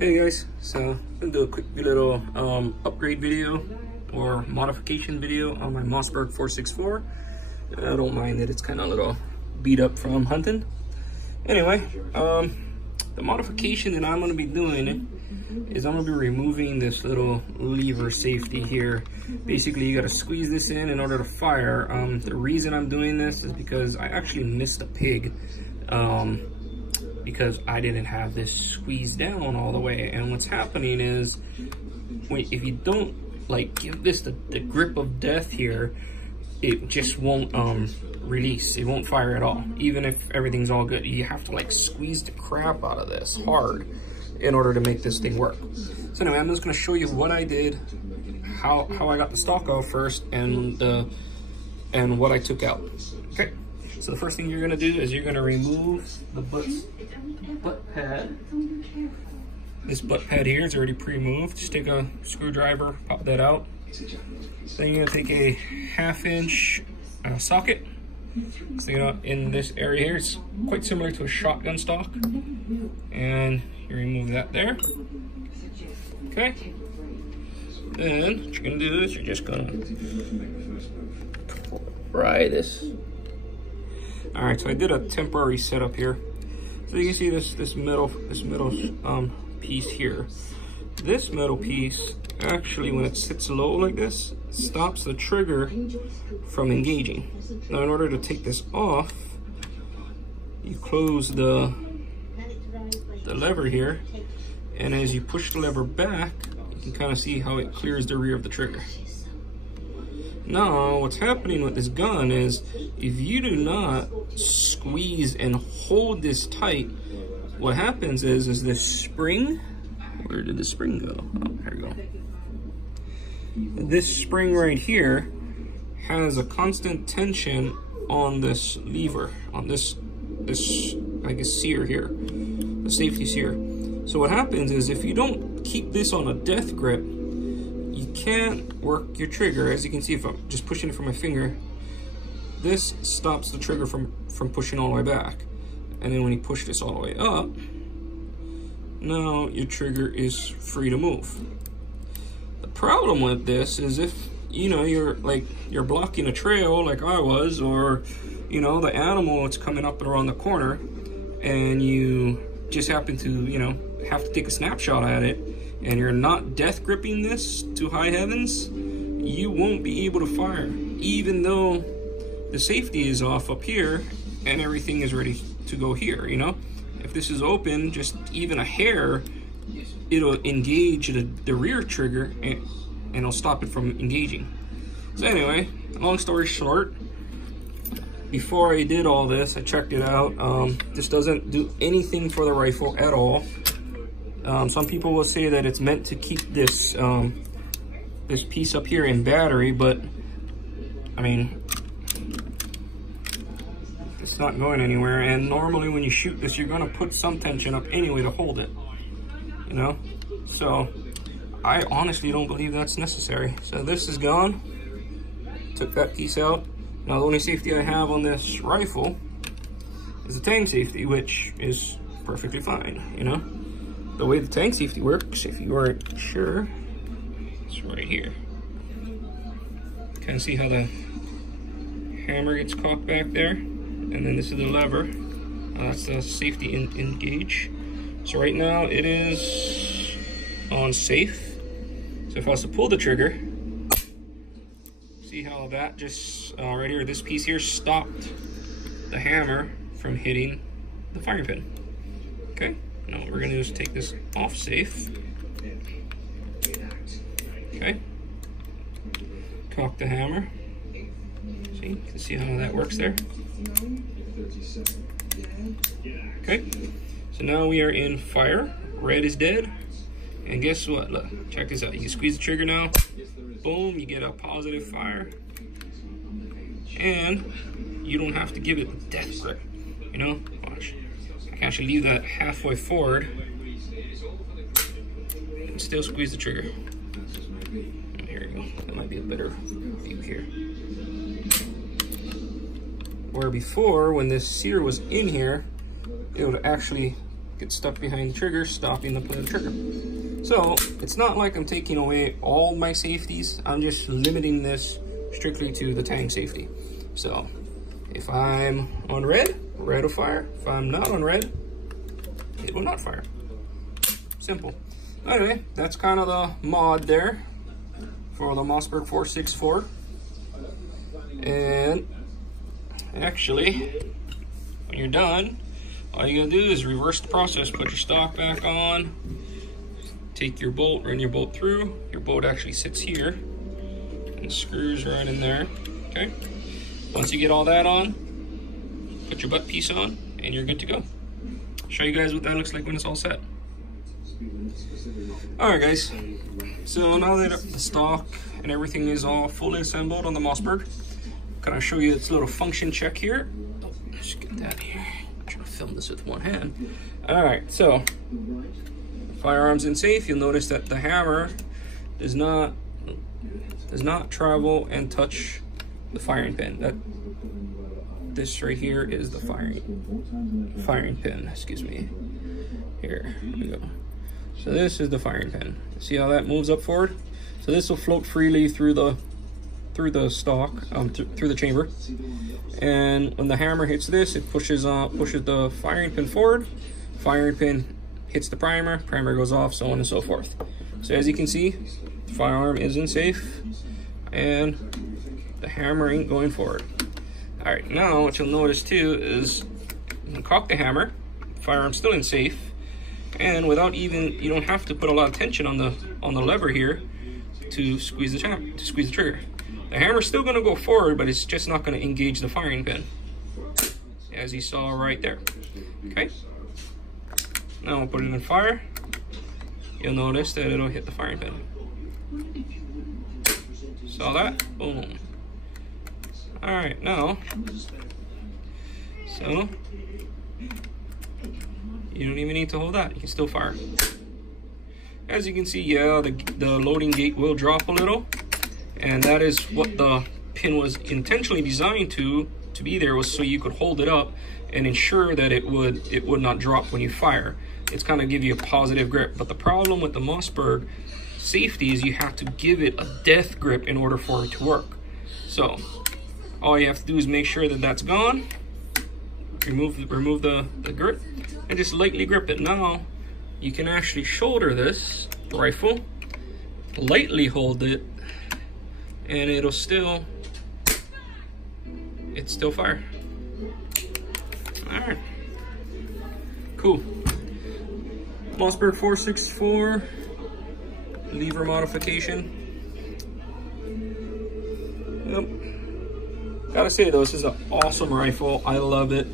Hey guys, so I'm gonna do a quick little upgrade video or modification video on my Mossberg 464. I don't mind that it's kind of a little beat up from hunting. Anyway, the modification that I'm gonna be doing is I'm gonna be removing this little lever safety here. Basically, you gotta squeeze this in order to fire. The reason I'm doing this is because I actually missed a pig. Because I didn't have this squeezed down all the way, and what's happening is if you don't like give this the grip of death here, it just won't release. It won't fire at all, even if everything's all good. You have to like squeeze the crap out of this hard in order to make this thing work. So anyway, I'm just going to show you what I did, how I got the stock out first, and what I took out. Okay. So the first thing you're gonna do is you're gonna remove the butt pad. This butt pad here is already pre-moved. Just take a screwdriver, pop that out. Then you're gonna take a 1/2 inch socket. Stick it up in this area here. It's quite similar to a shotgun stock. And you remove that there. Okay. Then what you're gonna do is you're just gonna pry this. All right, so I did a temporary setup here. So you can see this metal piece here. This metal piece actually, when it sits low like this, stops the trigger from engaging. Now, in order to take this off, you close the lever here, and as you push the lever back, you can kind of see how it clears the rear of the trigger. Now, what's happening with this gun is if you do not squeeze and hold this tight, what happens is this spring, where did the spring go? Oh, here we go. This spring right here has a constant tension on this lever, on this I guess sear here, the safety sear. So what happens is if you don't keep this on a death grip, you can't work your trigger. As you can see, if I'm just pushing it from my finger, this stops the trigger from pushing all the way back. And then when you push this all the way up, now your trigger is free to move. The problem with this is if, you know, you're blocking a trail like I was, or, you know, the animal is coming up and around the corner, and you just happen to, you know, have to take a snapshot at it, and you're not death gripping this to high heavens, you won't be able to fire, even though the safety is off up here and everything is ready to go here. You know, if this is open, just even a hair, it'll engage the rear trigger and it'll stop it from engaging. So anyway, long story short, before I did all this, I checked it out. This doesn't do anything for the rifle at all. Some people will say that it's meant to keep this this piece up here in battery, but I mean, it's not going anywhere. And normally when you shoot this, you're gonna put some tension up anyway to hold it, you know? So I honestly don't believe that's necessary. So this is gone. Took that piece out. Now the only safety I have on this rifle is the tang safety, which is perfectly fine, you know? The way the tank safety works, if you aren't sure, it's right here. Kind of see how the hammer gets cocked back there, and then this is the lever. That's the safety engage. So right now it is on safe. So if I was to pull the trigger, see how that just right here, this piece here stopped the hammer from hitting the firing pin. Okay. Now what we're gonna do is take this off safe. Okay. Cock the hammer. See, you can see how that works there. Okay. So now we are in fire. Red is dead. And guess what? Look, check this out. You can squeeze the trigger now. Boom, you get a positive fire. And you don't have to give it a death grip. You know? Watch. I can actually leave that halfway forward and still squeeze the trigger. And here you go. That might be a better view here. Where before, when this sear was in here, it would actually gets stuck behind the trigger, stopping the play of the trigger. So it's not like I'm taking away all my safeties. I'm just limiting this strictly to the tang safety. So if I'm on red, red will fire. If I'm not on red, it will not fire. Simple. Anyway, that's kind of the mod there for the Mossberg 464. And actually, when you're done, all you gotta do is reverse the process. Put your stock back on, take your bolt, run your bolt through. Your bolt actually sits here, and the screws right in there, okay? Once you get all that on, put your butt piece on, and you're good to go. Show you guys what that looks like when it's all set. Alright guys, so now that the stock and everything is all fully assembled on the Mossberg, can I show you its little function check here? Let's get that here. I'm trying to film this with one hand. Alright, so firearms in safe, you'll notice that the hammer does not travel and touch the firing pin. This right here is the firing pin, excuse me. Here we go. So this is the firing pin. See how that moves up forward? So this will float freely through the stock, through the chamber. And when the hammer hits this, it pushes the firing pin forward. Firing pin hits the primer, primer goes off, so on and so forth. So as you can see, the firearm isn't safe, and the hammer ain't going forward. All right, now what you'll notice too is you can cock the hammer, firearm's still in safe, and without even, you don't have to put a lot of tension on the lever here to squeeze the trigger. The hammer's still gonna go forward, but it's just not gonna engage the firing pin, as you saw right there. Okay. Now we'll put it in fire. You'll notice that it'll hit the firing pin. Saw that? Boom. All right, now, so you don't even need to hold that. You can still fire. As you can see, yeah, the loading gate will drop a little, and that is what the pin was intentionally designed to be there, was so you could hold it up and ensure that it would not drop when you fire. It's kind of give you a positive grip. But the problem with the Mossberg safety is you have to give it a death grip in order for it to work. So all you have to do is make sure that that's gone. Remove the grip and just lightly grip it. Now you can actually shoulder this rifle, lightly hold it, and it'll still fire. All right, cool. Mossberg 464 lever modification. Yep. Gotta say though, this is an awesome rifle. I love it.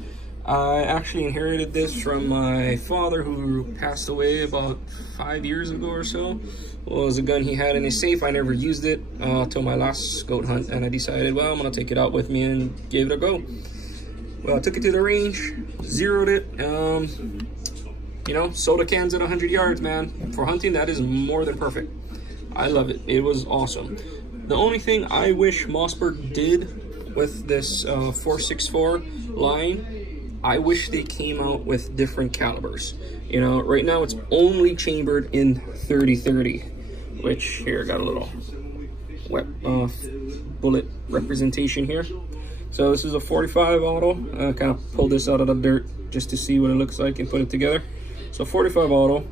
I actually inherited this from my father, who passed away about 5 years ago or so. Well, it was a gun he had in his safe. I never used it till my last goat hunt, and I decided, well, I'm gonna take it out with me and give it a go. Well, I took it to the range, zeroed it. You know, soda cans at 100 yards, man. For hunting, that is more than perfect. I love it. It was awesome. The only thing I wish Mossberg did with this 464 line, I wish they came out with different calibers. You know, right now it's only chambered in 30-30, which here got a little wet bullet representation here. So this is a 45 auto. I kind of pulled this out of the dirt just to see what it looks like and put it together. So 45 auto,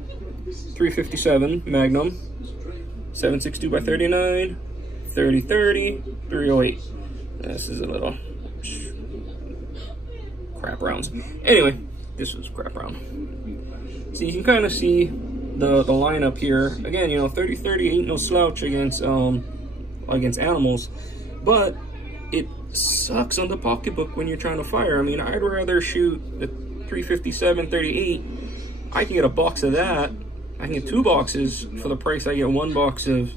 357 Magnum, 7.62 by 39, 30-30, 308. This is a little crap rounds. Anyway, this is crap round. So you can kind of see the lineup here. Again, you know, 30-30 ain't no slouch against animals, but it sucks on the pocketbook when you're trying to fire. I mean, I'd rather shoot the 357 38. I can get a box of that. I can get 2 boxes for the price I get 1 box of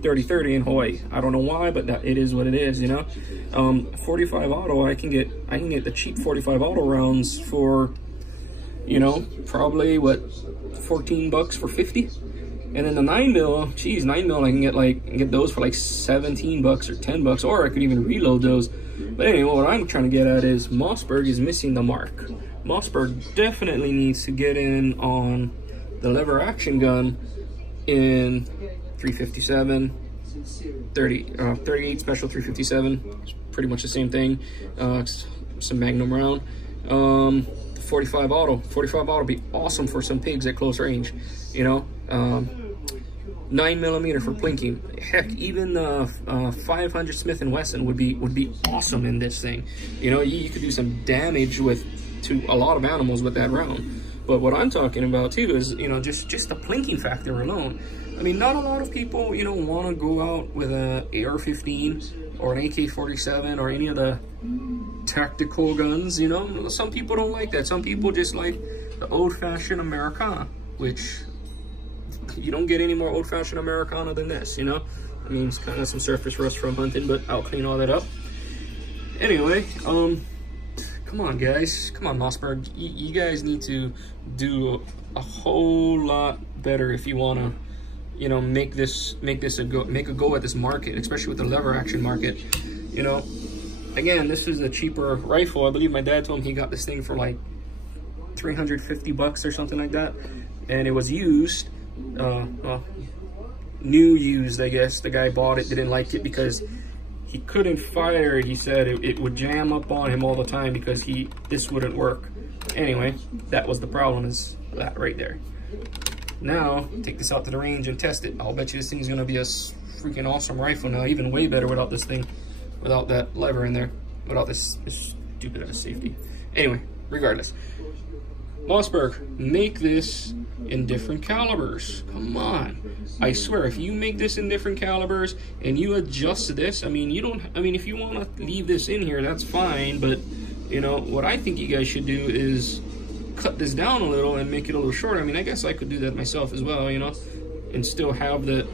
30-30 in Hawaii. I don't know why, but it is what it is, you know. 45 auto, I can get the cheap 45 auto rounds for, you know, probably what, 14 bucks for 50. And then the 9mm, geez, 9mm I can get those for like 17 bucks or 10 bucks, or I could even reload those. But anyway, what I'm trying to get at is Mossberg is missing the mark. Mossberg definitely needs to get in on the lever action gun in 357, 38 special 357. It's pretty much the same thing. Some Magnum round. 45 auto. 45 auto would be awesome for some pigs at close range. You know, 9mm for plinking. Heck, even 500 Smith & Wesson would be awesome in this thing. You know, you could do some damage to a lot of animals with that round. But what I'm talking about too is, you know, just the plinking factor alone. I mean, not a lot of people, you know, want to go out with an AR-15 or an AK-47 or any of the tactical guns. You know, some people don't like that. Some people just like the old-fashioned Americana, which you don't get any more old-fashioned Americana than this, you know? I mean, it's kind of some surface rust from hunting, but I'll clean all that up. Anyway, come on, guys. Come on, Mossberg. You guys need to do a whole lot better if you want to, you know, make a go at this market, especially with the lever action market. You know, again, this is a cheaper rifle. I believe my dad told him he got this thing for like 350 bucks or something like that, and it was used. Well, new used, I guess. The guy bought it, didn't like it because he couldn't fire it. He said it would jam up on him all the time because this wouldn't work. Anyway, that was the problem, is that right there. Now, take this out to the range and test it. I'll bet you this thing's gonna be a freaking awesome rifle now, even way better without this thing, without that lever in there, without this stupid ass safety. Anyway, regardless. Mossberg, make this in different calibers. Come on. I swear, if you make this in different calibers and you adjust this, I mean, if you want to leave this in here, that's fine, but, you know, what I think you guys should do is cut this down a little and make it a little shorter. I mean, I guess I could do that myself as well, you know, and still have the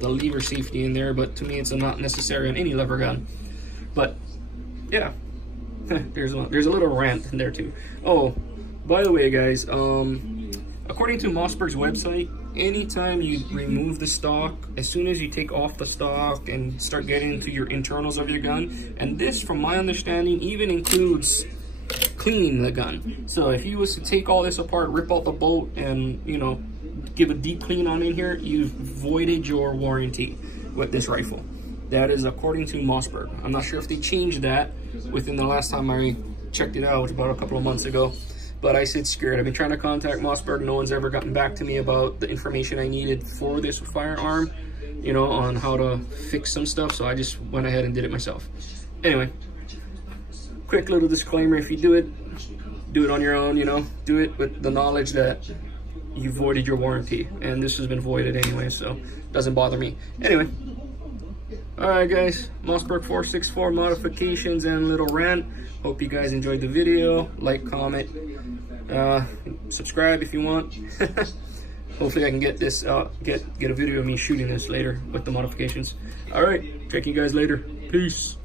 lever safety in there, but to me, it's not necessary on any lever gun. But, yeah, there's a little rant in there, too. Oh, by the way, guys, according to Mossberg's website, anytime you remove the stock, as soon as you take off the stock and start getting into your internals of your gun, and this, from my understanding, even includes cleaning the gun. So if you was to take all this apart, rip out the bolt, and, you know, give a deep clean on in here, you've voided your warranty with this rifle. That is according to Mossberg. I'm not sure if they changed that within the last time I checked it out, about a couple of months ago. But I said, screw it. I've been trying to contact Mossberg. No one's ever gotten back to me about the information I needed for this firearm, you know, on how to fix some stuff. So I just went ahead and did it myself. Anyway, quick little disclaimer. If you do it on your own, you know. Do it with the knowledge that you voided your warranty. And this has been voided anyway, so it doesn't bother me. Anyway. Alright, guys. Mossberg 464 modifications and little rant. Hope you guys enjoyed the video. Like, comment, subscribe if you want. Hopefully I can get this get a video of me shooting this later with the modifications. All right, check you guys later. Peace.